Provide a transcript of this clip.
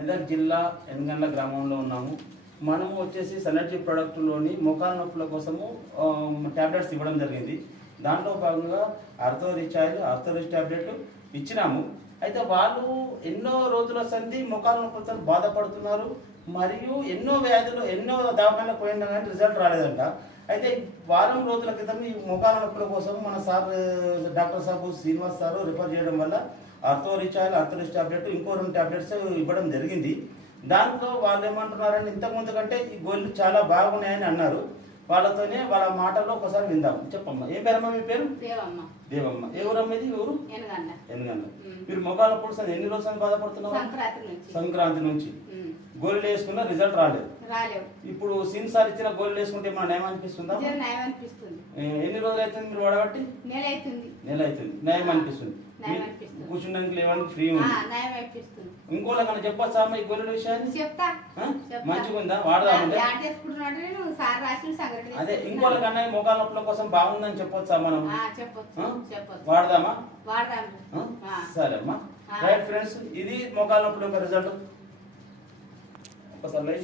మెదక్ జిల్లా ఎన్గండ్ల గ్రామంలో ఉన్నాము. మనము వచ్చేసి సనర్జీ ప్రోడక్ట్లోని మోకాల నొప్పుల కోసము ట్యాబ్లెట్స్ ఇవ్వడం జరిగింది. దాంట్లో భాగంగా ఆర్థోరిచ్ ట్యాబ్లెట్లు ఇచ్చినాము. అయితే వాళ్ళు ఎన్నో రోజుల సంధి మోకాల నొప్పులతో బాధపడుతున్నారు. మరియు ఎన్నో వ్యాధులు ఎన్నో దవాఖానలకు పోయినా కానీ రిజల్ట్ రాలేదంట. అయితే వారం రోజుల క్రితం ఈ మోకాల నొప్పుల కోసం మన sir doctor Sabu Srinivas sir refer చేయడం వల్ల ఆర్థోరిచ్ ట్యాబ్లెట్ ఇంకో 2 ట్యాబ్లెట్స్ ఇవ్వడం జరిగింది. దాంతో వాళ్ళు ఏమంటున్నారంటే ఇంతకుముందు కంటే ఈ గోళ్ళు చాలా బాగున్నాయని అన్నారు. వాళ్ళతోనే వాళ్ళ మాటల్లో ఒకసారి విందాం. చెప్పమ్మా, ఏ పేరమ్మా మీ పేరు? దేవమ్మ. ఏ ఊరమ్మ ఇది? ఊరు ఎనగండ్ల. మీరు మోకాల నొప్పులు ఎన్ని రోజులు బాధపడుతున్నారు? సంక్రాంతి నుంచి గోళ్ళు వేసుకున్న రిజల్ట్ రాలేదు. ఇప్పుడు సీన్ సార్ ఇచ్చిన గోళ్ళు వేసుకుంటే మన నయం అనిపిస్తుందా? ఎన్ని రోజులు అవుతుంది మీరు వాడబట్టి? నెల అవుతుంది. నయం అనిపిస్తుంది. కూర్చుండానికి లేవడానికి ఫ్రీ ఉంది. ఇంకోలా కన్నా చెప్పచ్చా ఈ గోళ్ళ విషయాన్ని? మంచిగా ఉందా? వాడదామంటే అదే ఇంకోలా కన్నా మోకాల నొప్పుల కోసం బాగుందని చెప్పొచ్చా మనం? వాడదామా? సరే అమ్మా. రైట్ ఫ్రెండ్స్, ఇది మోకాల నొప్పుల యొక్క రిజల్ట్. ఒకసారి